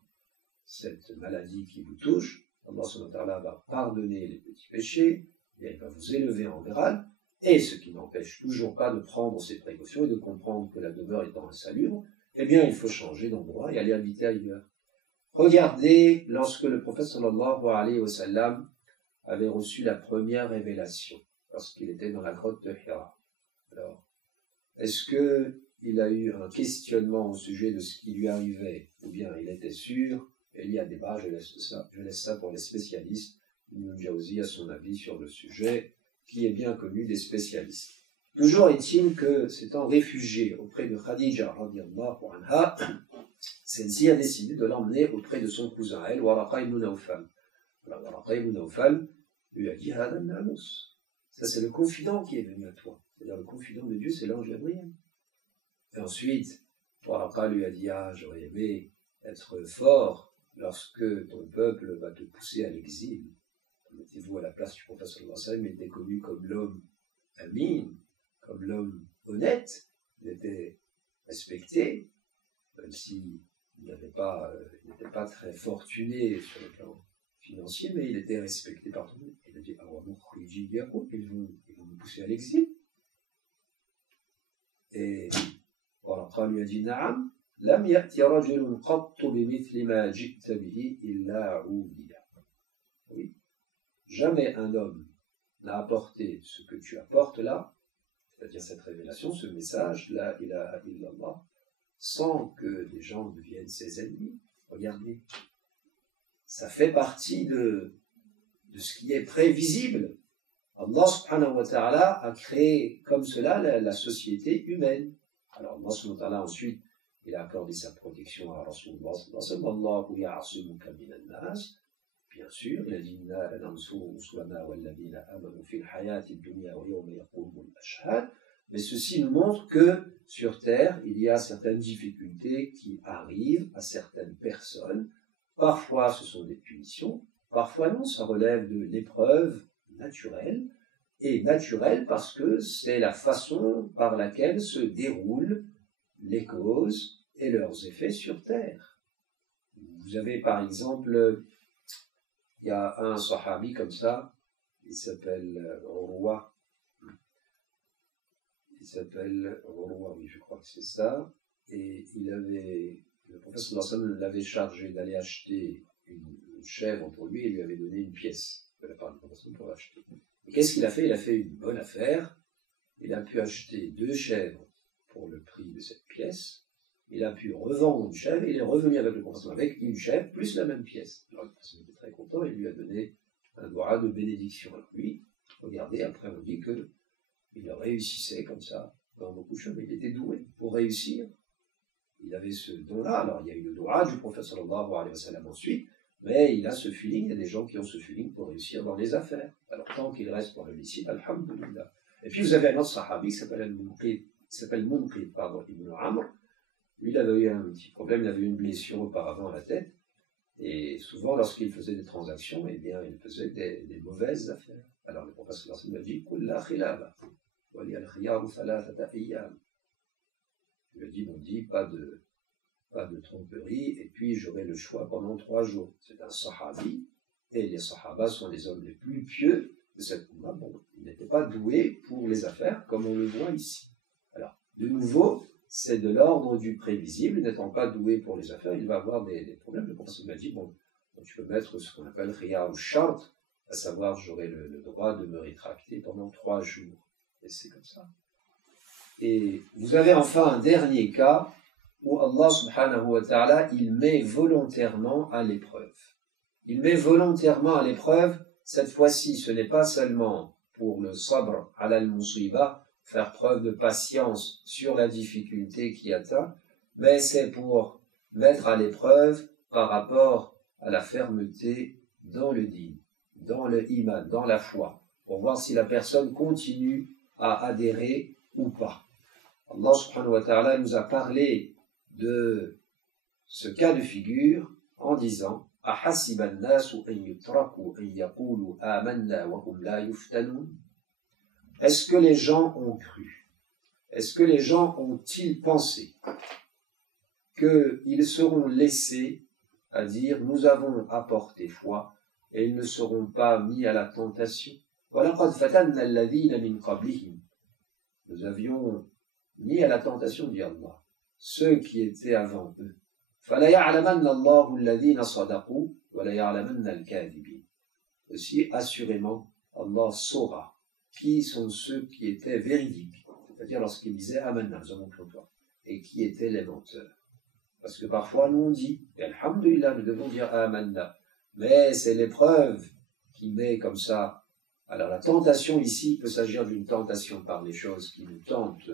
cette maladie qui vous touche. Allah subhanahu wa ta'ala va pardonner les petits péchés, et il va vous élever en grade, et ce qui n'empêche toujours pas de prendre ses précautions et de comprendre que la demeure étant insalubre, eh bien, il faut changer d'endroit et aller habiter ailleurs. Regardez, lorsque le prophète sallallahu alayhi wa sallam avait reçu la première révélation, lorsqu'il était dans la grotte de Hira. Alors, est-ce qu'il a eu un questionnement au sujet de ce qui lui arrivait, ou bien il était sûr? Et il y a débat, je laisse ça pour les spécialistes. Ibn Jawzi a son avis sur le sujet, qui est bien connu des spécialistes. Toujours est-il que, s'étant réfugié auprès de Khadija, radiyallahu anha, celle-ci a décidé de l'emmener auprès de son cousin, elle, Waraqa ibn Nawfal. Alors, Waraqa ibn Nawfal lui a dit, Hada Namus. Ça, c'est le confident qui est venu à toi. C'est-à-dire, le confident de Dieu, c'est l'ange Gabriel. Et ensuite, Waraqa lui a dit, j'aurais aimé être fort lorsque ton peuple va te pousser à l'exil. Mettez-vous à la place du prophète sallallahu alayhi wa sallam, il était connu comme l'homme amin, comme l'homme honnête, il était respecté, même s'il n'était pas très fortuné sur le plan financier, mais il était respecté par tout le monde. Il a dit, ils vont me pousser à l'exil. Et Waraqa lui a dit, Na'am, lam ya'ti rajulun qattu bimithli ma ji'ta bihi illa udiya. Oui. Jamais un homme n'a apporté ce que tu apportes là, c'est-à-dire cette révélation, ce message, la ilaha illallah, sans que des gens deviennent ses ennemis. Regardez, ça fait partie de ce qui est prévisible. Allah subhanahu wa ta'ala a créé comme cela la société humaine. Alors Allah subhanahu wa ta'ala ensuite, il a accordé sa protection à Rasulullah sallallahu alayhi wa sallam. Bien sûr, il a dit mais ceci nous montre que sur terre, il y a certaines difficultés qui arrivent à certaines personnes. Parfois, ce sont des punitions, parfois non, ça relève de l'épreuve naturelle, et naturelle parce que c'est la façon par laquelle se déroulent les causes et leurs effets sur terre. Vous avez par exemple, il y a un sahabi comme ça, il s'appelle Urwa. Oui, je crois que c'est ça. Et le prophète sallallahu alayhi wa sallam l'avait chargé d'aller acheter une chèvre pour lui et lui avait donné une pièce de la part du prophète pour l'acheter. Et qu'est-ce qu'il a fait? Il a fait une bonne affaire. Il a pu acheter 2 chèvres pour le prix de cette pièce. Il a pu revendre une chèvre et il est revenu avec le prophète avec une chèvre plus la même pièce. Alors le prophète était très content et lui a donné un doigt de bénédiction. Alors lui, regardez, après on dit que il réussissait comme ça dans beaucoup de choses. Il était doué pour réussir. Il avait ce don-là. Alors il y a eu le doigt du prophète sallallahu alayhi wa sallam ensuite, mais il a ce feeling. Il y a des gens qui ont ce feeling pour réussir dans les affaires. Alors tant qu'il reste dans le licite, alhamdulillah. Et puis vous avez un autre sahabi qui s'appelle Munqid, Ibn Amr. Lui, il avait eu un petit problème, il avait eu une blessure auparavant à la tête. Et souvent, lorsqu'il faisait des transactions, eh bien, il faisait des mauvaises affaires. Alors le prophète sallallahu alayhi wa sallam a dit, Qul la khilaba, wa li al-khiyaru thalathata ayyam. Il lui a dit, pas de tromperie, et puis j'aurai le choix pendant 3 jours. C'est un sahabi, et les sahabas sont les hommes les plus pieux de cette umma. Bon, il n'était pas doué pour les affaires, comme on le voit ici. Alors, de nouveau, c'est de l'ordre du prévisible. N'étant pas doué pour les affaires, il va avoir des problèmes. Le prophète m'a dit, tu peux mettre ce qu'on appelle khiyar ou shart, à savoir, j'aurai le droit de me rétracter pendant 3 jours. Et c'est comme ça. Et vous avez enfin un dernier cas où Allah subhanahu wa ta'ala, il met volontairement à l'épreuve. Il met volontairement à l'épreuve, cette fois-ci, ce n'est pas seulement pour le sabr ala al-musiba, faire preuve de patience sur la difficulté qui atteint, mais c'est pour mettre à l'épreuve par rapport à la fermeté dans le din, dans le iman, dans la foi, pour voir si la personne continue à adhérer ou pas. Allah subhanahu wa ta'ala nous a parlé de ce cas de figure en disant أَحَسِبَ النَّاسُ أَن يُتْرَكُوا أَن يَقُولُوا آمَنَّا وَهُمْ لَا يُفْتَنُونَ. Est-ce que les gens ont cru? Est-ce que les gens ont-ils pensé qu'ils seront laissés à dire nous avons apporté foi et ils ne seront pas mis à la tentation? وَلَقَدْ فَتَنَّا الَّذِينَ مِنْ قَبْلِهِمْ. Nous avions mis à la tentation, dit Allah, ceux qui étaient avant eux. فَلَيَعْلَمَنَّ اللَّهُ الَّذِينَ صَدَقُوا وَلَيَعْلَمَنَّ الْكَاذِبِينَ. Aussi, assurément, Allah saura qui sont ceux qui étaient véridiques, c'est-à-dire lorsqu'ils disaient Amanna, nous avons cru en toi, et qui étaient les menteurs. Parce que parfois nous on dit, et alhamdulillah, nous devons dire Amanna, mais c'est l'épreuve qui met comme ça. Alors la tentation ici peut s'agir d'une tentation par les choses qui nous tentent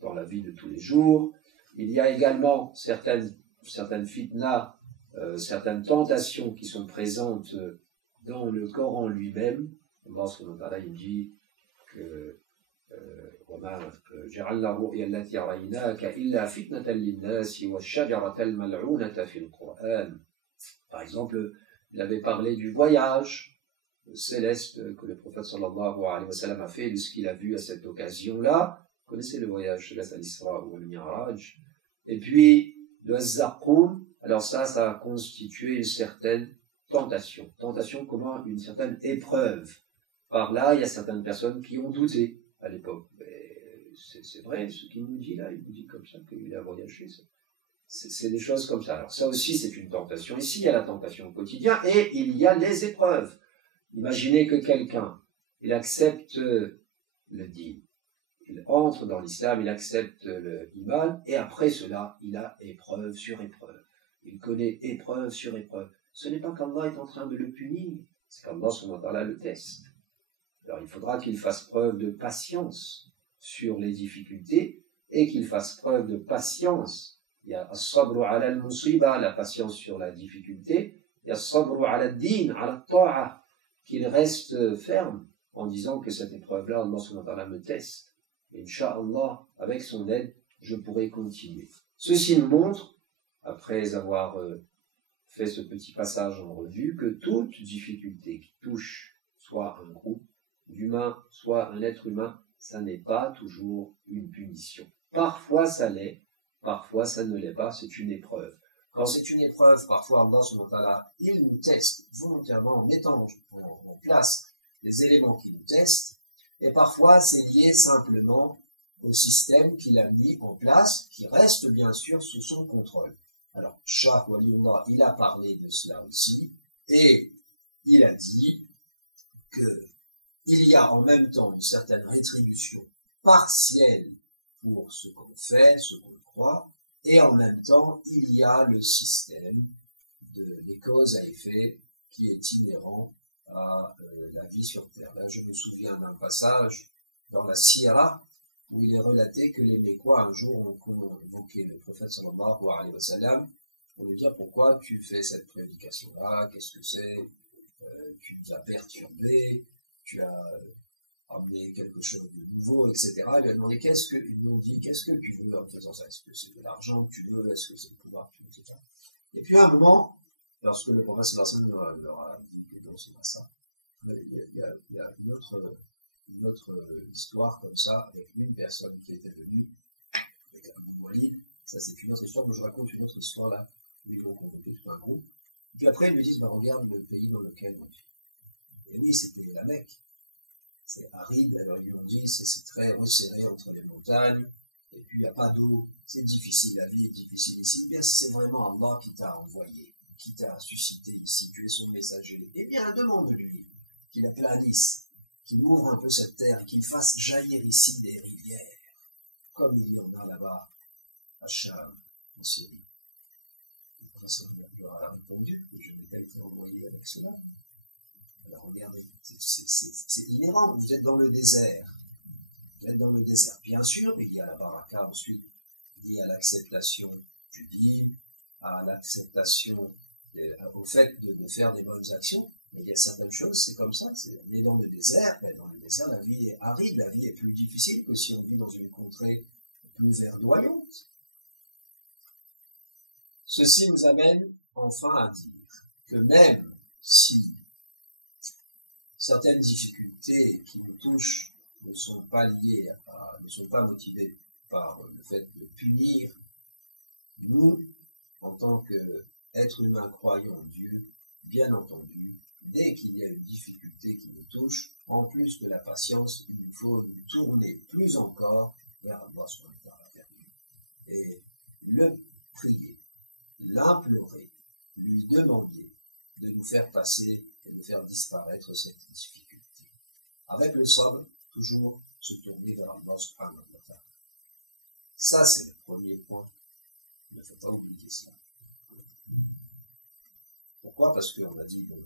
dans la vie de tous les jours. Il y a également certaines fitnas, certaines tentations qui sont présentes dans le Coran lui-même. Allah subhanahu wa ta'ala, il dit que وَمَا جَعَلْنَا الرُّؤْيَا الَّتِي أَرَيْنَاكَ إِلَّا فِتْنَةً لِلنَّاسِ وَالشَّجَرَةَ الْمَلْعُونَةَ فِي الْقُرْآنِ. Par exemple, il avait parlé du voyage céleste que le prophète sallallahu alayhi wa sallam a fait, de ce qu'il a vu à cette occasion-là. Vous connaissez le voyage céleste à l'Isra ou al Mi'raj. Et puis, de Az-Zaqoum, alors ça a constitué une certaine tentation. Tentation comment? Une certaine épreuve. Par là, il y a certaines personnes qui ont douté à l'époque. C'est vrai, ce qu'il nous dit là, il nous dit comme ça qu'il a voyagé. C'est des choses comme ça. Alors ça aussi, c'est une tentation. Ici, il y a la tentation au quotidien et il y a les épreuves. Imaginez que quelqu'un, il accepte le din, il entre dans l'islam, il accepte le iman, et après cela, il a épreuve sur épreuve. Il connaît épreuve sur épreuve. Ce n'est pas qu'Allah est en train de le punir, c'est qu'Allah subhanahu wa ta'ala le teste. Alors il faudra qu'il fasse preuve de patience sur les difficultés, et qu'il fasse preuve de patience. Il y a as-sabru ala al-musiba, la patience sur la difficulté, il y a as-sabru ala al-din, ala al-ta'a, qu'il reste ferme en disant que cette épreuve-là, Allah subhanahu wa ta'ala me teste. Et Inch'Allah, avec son aide, je pourrai continuer. Ceci nous montre, après avoir fait ce petit passage en revue, que toute difficulté qui touche soit un groupe d'humains, soit un être humain, ça n'est pas toujours une punition. Parfois ça l'est, parfois ça ne l'est pas, c'est une épreuve. Quand c'est une épreuve, parfois Allah subhanahu wa ta'ala, il nous teste volontairement en mettant en place les éléments qui nous testent, et parfois c'est lié simplement au système qu'il a mis en place, qui reste bien sûr sous son contrôle. Alors, Shah Waliullah, il a parlé de cela aussi, et il a dit que il y a en même temps une certaine rétribution partielle pour ce qu'on fait, ce qu'on croit, et en même temps, il y a le système des causes à effet qui est inhérent à la vie sur Terre. Là, je me souviens d'un passage dans la Sira où il est relaté que les Mécois un jour ont convoqué le prophète sallallahu alayhi wa sallam pour lui dire pourquoi tu fais cette prédication-là, qu'est-ce que c'est, tu nous as perturbés, tu as amené quelque chose de nouveau, etc. Il lui a demandé ils lui ont dit qu'est-ce que tu veux en faisant ça, est-ce que c'est de l'argent que tu veux, est-ce que c'est le pouvoir que tu veux, etc. Et puis à un moment, lorsque le prophète sallallahu alayhi wa sallam leur a dit que non, c'est pas ça, il y a une autre histoire comme ça, avec une personne qui était venue, avec un Walid. Ça, c'est une autre histoire, que je raconte une autre histoire là, où ils vont convoquer tout un groupe. Et puis après, ils me disent, regarde le pays dans lequel on vit. Et oui, c'était la Mecque. C'est aride, alors ils m'ont dit, c'est très resserré entre les montagnes, et puis il n'y a pas d'eau, c'est difficile, la vie est difficile ici. Bien, si c'est vraiment Allah qui t'a envoyé, qui t'a suscité ici, tu es son messager, eh bien, demande-lui qu'il aplanisse, qu'il ouvre un peu cette terre, qu'il fasse jaillir ici des rivières, comme il y en a là-bas, à Cham, en Syrie. Le prince leur a répondu que je n'ai pas été envoyé avec cela. Alors regardez, c'est inhérent, vous êtes dans le désert. Vous êtes dans le désert, bien sûr, mais il y a la baraka ensuite, il y a l'acceptation du dîme, à l'acceptation, au fait de faire des bonnes actions. Mais il y a certaines choses, c'est comme ça, on est dans le désert, et dans le désert, la vie est aride, la vie est plus difficile que si on vit dans une contrée plus verdoyante. Ceci nous amène enfin à dire que même si certaines difficultés qui nous touchent ne sont pas liées ne sont pas motivées par le fait de punir, nous, en tant qu'êtres humains croyants en Dieu, bien entendu, dès qu'il y a une difficulté qui nous touche, en plus de la patience, il nous faut nous tourner plus encore vers Allah subhanahu wa ta'ala, et le prier, l'implorer, lui demander de nous faire passer et de faire disparaître cette difficulté. Avec le sabr, toujours se tourner vers Allah subhanahu wa ta'ala. Ça, c'est le premier point. Il ne faut pas oublier cela. Pourquoi? Parce qu'on a dit, bon,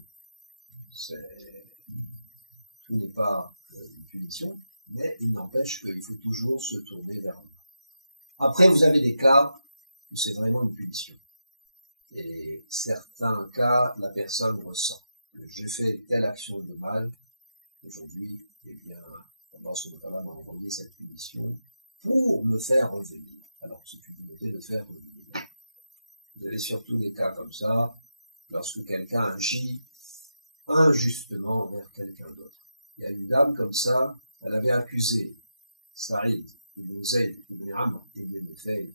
tout n'est pas une punition, mais il n'empêche qu'il faut toujours se tourner vers Allah. Après, vous avez des cas où c'est vraiment une punition. Et certains cas, la personne ressent que j'ai fait telle action de mal, aujourd'hui, eh bien, Allah subhanahu wa ta'ala m'a envoyé cette punition pour me faire revenir. Alors, c'est une volonté de faire revenir. Vous avez surtout des cas comme ça, lorsque quelqu'un agit injustement envers quelqu'un d'autre. Il y a une dame comme ça, elle avait accusé Saïd ibn Zayd ibn Amr ibn Nufayl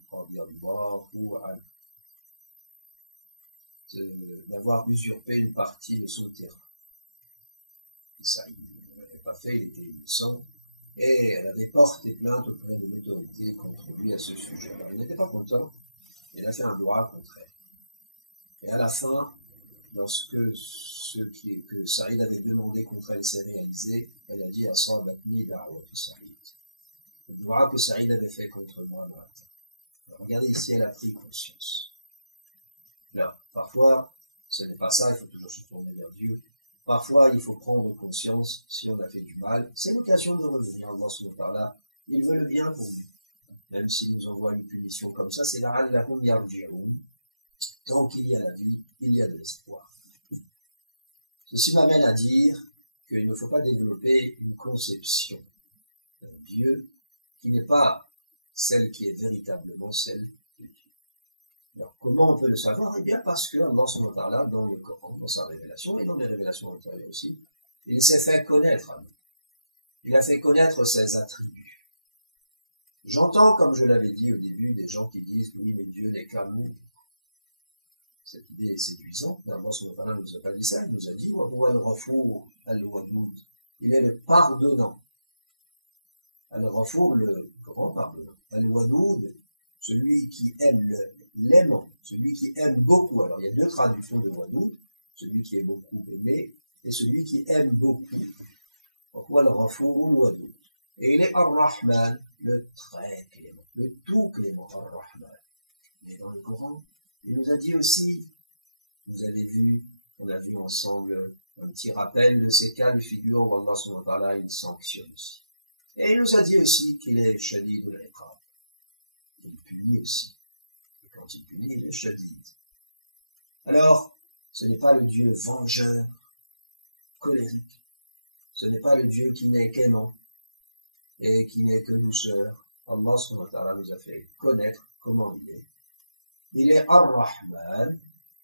d'avoir usurpé une partie de son terrain. Et Saïd ne l'avait pas fait, il était innocent, et elle avait porté plainte auprès de l'autorité contre lui à ce sujet. Alors, il n'était pas content, il a fait un droit contre elle. Et à la fin, lorsque que Saïd avait demandé contre elle s'est réalisé, elle a dit à Sabatni Da'wat Saïd. Le droit que Saïd avait fait contre moi. Alors, regardez ici, elle a pris conscience. Alors, parfois, ce n'est pas ça, il faut toujours se tourner vers Dieu. Parfois, il faut prendre conscience si on a fait du mal. C'est l'occasion de revenir dans ce moment-là. Il veut le bien pour nous. Même s'il nous envoie une punition comme ça, c'est la'allahum yarji'un. Tant qu'il y a la vie, il y a de l'espoir. Ceci m'amène à dire qu'il ne faut pas développer une conception d'un Dieu qui n'est pas celle qui est véritablement celle de Dieu. Alors, comment on peut le savoir? Eh bien, parce que Allah subhanahu wa ta'ala, dans le Coran, dans sa révélation, et dans les révélations antérieures aussi, il s'est fait connaître à nous. Il a fait connaître ses attributs. J'entends, comme je l'avais dit au début, des gens qui disent que oui, mais Dieu n'est qu'amour. Cette idée est séduisante, mais Allah subhanahu wa ta'ala ne nous a pas dit ça, il nous a dit Al-Ghafour al-Wadud. Il est le pardonnant. Al-Ghafour, le grand pardonnant. Al-Wadud, celui qui aime l'aimant, celui qui aime beaucoup. Alors il y a deux traductions de Wadud, celui qui est beaucoup aimé et celui qui aime beaucoup. Et il est Ar-Rahman, le très clément, le tout clément, Ar-Rahman. Mais dans le Coran, il nous a dit aussi, vous avez vu, on a vu ensemble un petit rappel de ces cas de figure où Allah subhanahu wa ta'ala, il sanctionne aussi. Et il nous a dit aussi qu'il est Shadid al-Iqab. Il punit aussi. Et quand il punit, il est Shadid. Alors, ce n'est pas le Dieu vengeur, colérique. Ce n'est pas le Dieu qui n'est qu'aimant et qui n'est que douceur. Allah subhanahu wa ta'ala nous a fait connaître comment il est. Il est Ar-Rahman,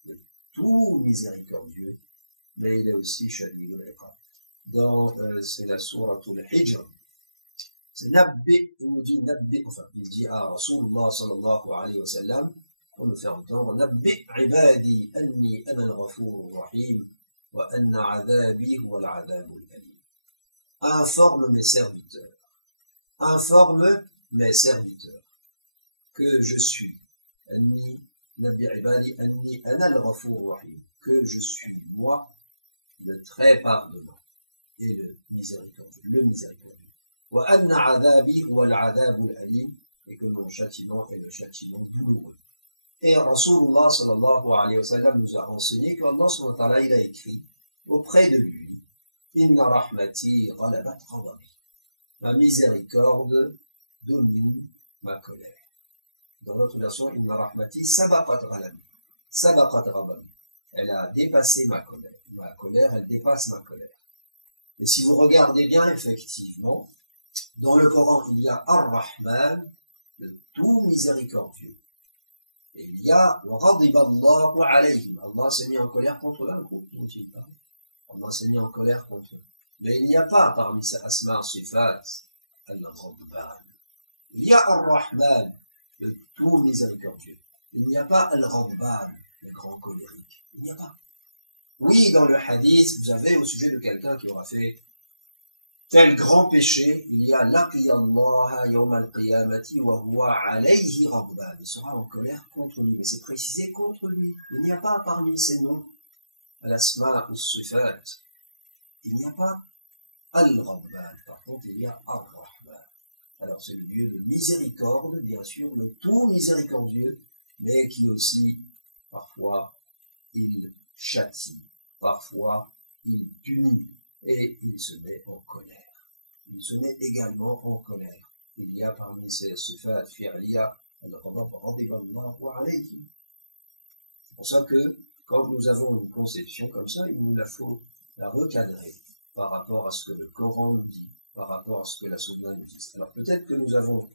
le tout miséricordieux, mais il est aussi Shadid al-Iqab. C'est la sourate al-Hijr. C'est Nabbi, il nous dit Nabbi, enfin, il dit à Rasulullah sallallahu alayhi wa sallam, pour nous faire entendre, Nabbi ibadi anni ana al-ghafur rahim, wa anna adhabi huwa al-adhab al-alim. Informe mes serviteurs, que je suis, anni, Nabbi ibadi anni ana al-ghafur rahim, que je suis, moi, le très pardonnant et le miséricordieux. وَأَنَّ عَذَابِي هُوَ الْعَذَابُ الْأَلِيمُ, et que mon châtiment est le châtiment douloureux. Et Rasulullah sallallahu alayhi wa sallam nous a enseigné qu'Allah subhanahu wa ta'ala, il a écrit auprès de lui, Inna rahmati ghalabat ghadabi, ma miséricorde domine ma colère. Dans notre version, Inna rahmati sabaqat ghadabi, elle a dépassé ma colère, elle dépasse ma colère. Et si vous regardez bien, effectivement, dans le Coran, il y a Ar-Rahman, le tout miséricordieux. Et il y a Ghadiballahu alayhim. Allah s'est mis en colère contre un groupe dont il parle. Allah s'est mis en colère contre eux. Mais il n'y a pas parmi ces asma sifat Al-Ghadban. Il y a Ar-Rahman, le tout miséricordieux. Il n'y a pas Al-Ghadban, le grand colérique. Il n'y a pas. Oui, dans le hadith, vous avez au sujet de quelqu'un qui aura fait tel grand péché, il y a laqiyallaha yawm al-qiyamati wa huwa alayhi ghadban. Il sera en colère contre lui, mais c'est précisé contre lui. Il n'y a pas parmi ces noms al-asma ou sifat, il n'y a pas al-ghadban. Par contre, il y a ar-rahman. Alors c'est le Dieu de miséricorde, bien sûr, le tout miséricordieux, mais qui aussi, parfois, il châtie, parfois, il punit. Et il se met en colère. Il se met également en colère. Il y a parmi ces sifat fi'liya, c'est pour ça que quand nous avons une conception comme ça, il nous faut la recadrer par rapport à ce que le Coran nous dit, par rapport à ce que la Sunna nous dit. Alors peut-être que nous avons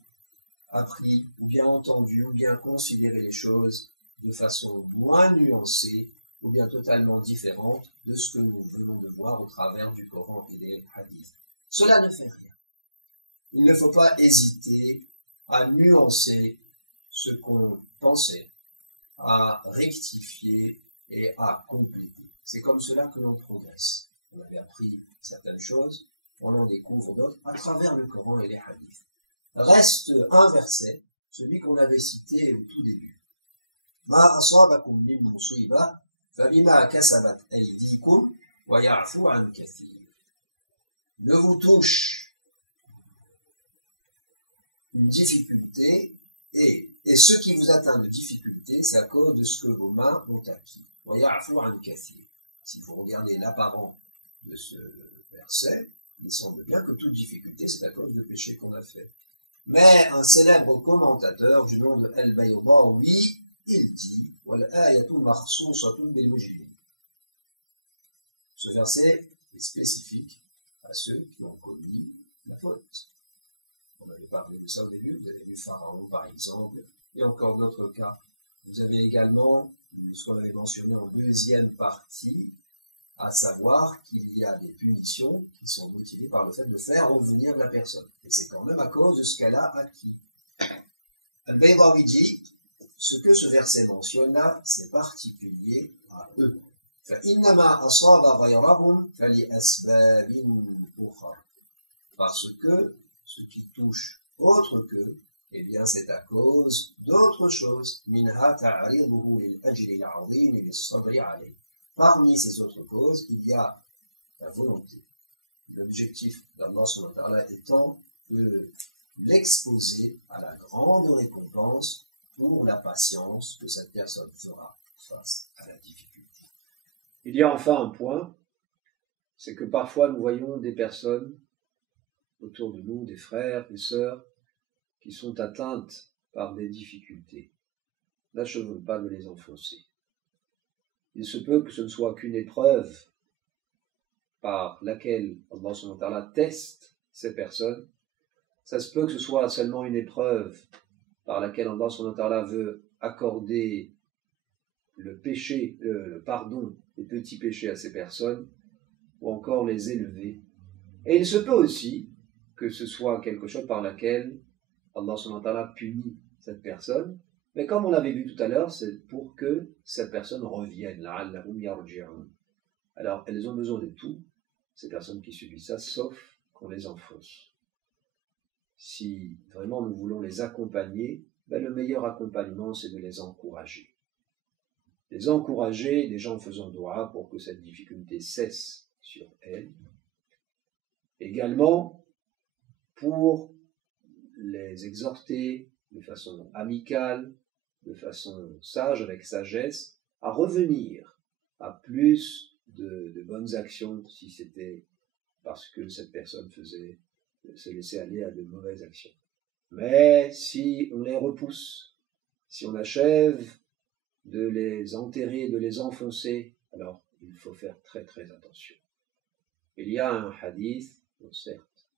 appris, ou bien entendu, ou bien considéré les choses de façon moins nuancée, ou bien totalement différente de ce que nous venons de voir au travers du Coran et des hadiths. Cela ne fait rien. Il ne faut pas hésiter à nuancer ce qu'on pensait, à rectifier et à compléter. C'est comme cela que l'on progresse. On avait appris certaines choses, on en découvre d'autres à travers le Coran et les hadiths. Reste un verset, celui qu'on avait cité au tout début. Ma asabakum min musiba فَبِمَا كَسَبَتْ أَيْدِيكُمْ وَيَعْفُو عَنْ كَثِيرٍ. Ne vous touche une difficulté, et ce qui vous atteint de difficulté, c'est à cause de ce que vos mains ont acquis. وَيَعْفُو عَنْ كَثِيرٍ. Si vous regardez l'apparent de ce verset, il semble bien que toute difficulté, c'est à cause de péché qu'on a fait. Mais un célèbre commentateur du nom de Al-Baydawi, il dit ce verset est spécifique à ceux qui ont commis la faute. On avait parlé de ça au début, vous avez vu Pharaon par exemple, et encore d'autres cas. Vous avez également ce qu'on avait mentionné en deuxième partie, à savoir qu'il y a des punitions qui sont motivées par le fait de faire revenir la personne. Et c'est quand même à cause de ce qu'elle a acquis. Al-Baydawi dit, ce que ce verset mentionne là, c'est particulier à eux. Parce que ce qui touche autre que, eh bien c'est à cause d'autre chose. Parmi ces autres causes, il y a la volonté L'objectif d'Allah subhanahu wa ta'ala étant de l'exposer à la grande récompense pour la patience que cette personne fera face à la difficulté. Il y a enfin un point, c'est que parfois nous voyons des personnes autour de nous, des frères, des sœurs, qui sont atteintes par des difficultés. N'achevons pas de les enfoncer. Il se peut que ce ne soit qu'une épreuve par laquelle Allah subhanahu wa ta'ala teste ces personnes. Ça se peut que ce soit seulement une épreuve par laquelle Allah subhanahu wa ta'ala veut accorder le péché, le pardon des petits péchés à ces personnes, ou encore les élever. Et il se peut aussi que ce soit quelque chose par laquelle Allah subhanahu wa ta'ala punit cette personne, mais comme on l'avait vu tout à l'heure, c'est pour que cette personne revienne. لَعَلَّهُمْ يَرْجِعُونَ. Alors, elles ont besoin de tout, ces personnes qui subissent ça, sauf qu'on les enfonce. Si vraiment nous voulons les accompagner, ben le meilleur accompagnement, c'est de les encourager. Les encourager, déjà en faisant doua pour que cette difficulté cesse sur elles. Également, pour les exhorter de façon amicale, de façon sage, avec sagesse, à revenir à plus de bonnes actions si c'était parce que cette personne se laissait aller à de mauvaises actions. Mais si on les repousse, si on achève de les enterrer, de les enfoncer, alors il faut faire très très attention. Il y a un hadith, bon, certes,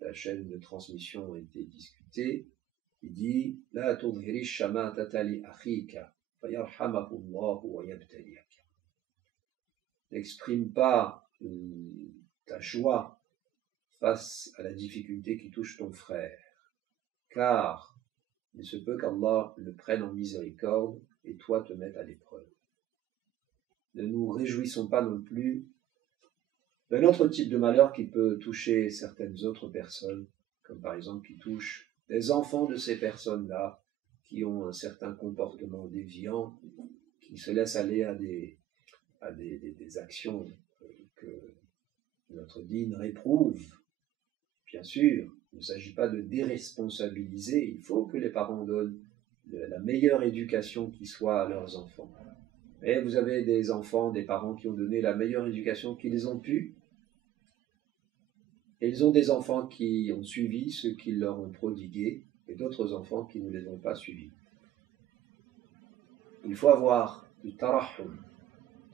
la chaîne de transmission a été discutée, qui dit « La tudhiri shamatata li akhika, fayarhamahu Allahu wa yabtaliyaka » N'exprime pas ta joie face à la difficulté qui touche ton frère, car il se peut qu'Allah le prenne en miséricorde et toi te mette à l'épreuve. Ne nous réjouissons pas non plus d'un autre type de malheur qui peut toucher certaines autres personnes, comme par exemple qui touche les enfants de ces personnes-là, qui ont un certain comportement déviant, qui se laissent aller à des actions que notre dîne réprouve. Bien sûr, il ne s'agit pas de déresponsabiliser, il faut que les parents donnent la meilleure éducation qui soit à leurs enfants. Mais vous avez des enfants, des parents qui ont donné la meilleure éducation qu'ils ont pu, et ils ont des enfants qui ont suivi ce qu'ils leur ont prodigué, et d'autres enfants qui ne les ont pas suivis. Il faut avoir du tarahum,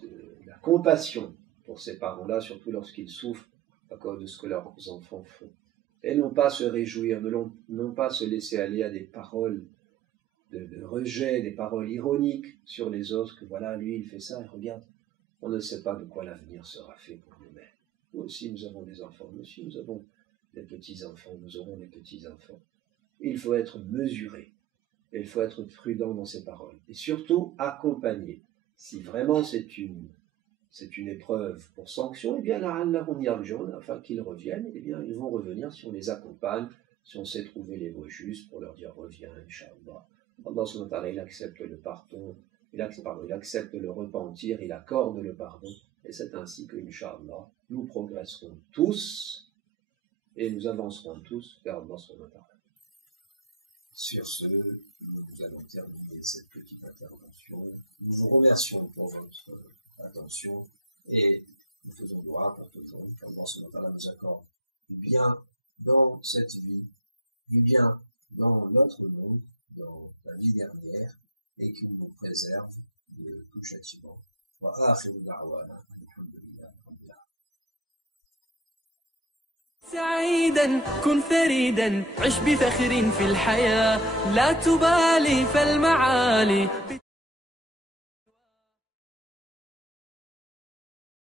de la compassion pour ces parents-là, surtout lorsqu'ils souffrent à cause de ce que leurs enfants font. Et non pas se réjouir, non pas se laisser aller à des paroles de rejet, des paroles ironiques sur les autres, que voilà, lui il fait ça, et regarde, on ne sait pas de quoi l'avenir sera fait pour nous-mêmes. Nous aussi nous avons des enfants, nous aussi nous avons des petits-enfants, nous aurons des petits-enfants. Il faut être mesuré, et il faut être prudent dans ses paroles, et surtout accompagner. Si vraiment c'est une épreuve pour sanction, eh bien, afin qu'ils reviennent, eh bien, ils vont revenir si on les accompagne, si on sait trouver les mots justes pour leur dire reviens, Inch'Allah. Allah subhanahu wa ta'ala, il accepte le pardon, il accepte le repentir, il accorde le pardon, et c'est ainsi que, Inch'Allah, nous progresserons tous et nous avancerons tous vers Allah subhanahu wa ta'ala. Sur ce, nous allons terminer cette petite intervention. Nous vous remercions pour votre attention et nous faisons gloire pour tout le monde qu'Allah subhanahu wa ta'ala nous accorde du bien dans cette vie, du bien dans notre monde, dans la vie dernière, et qu'il nous préserve de tout châtiment. Wa akhiru da'wana, alhamdulillah, alhamdulillah. سعيدا كن فريدا عش بفخر في الحياة لا تبالي فالمعالي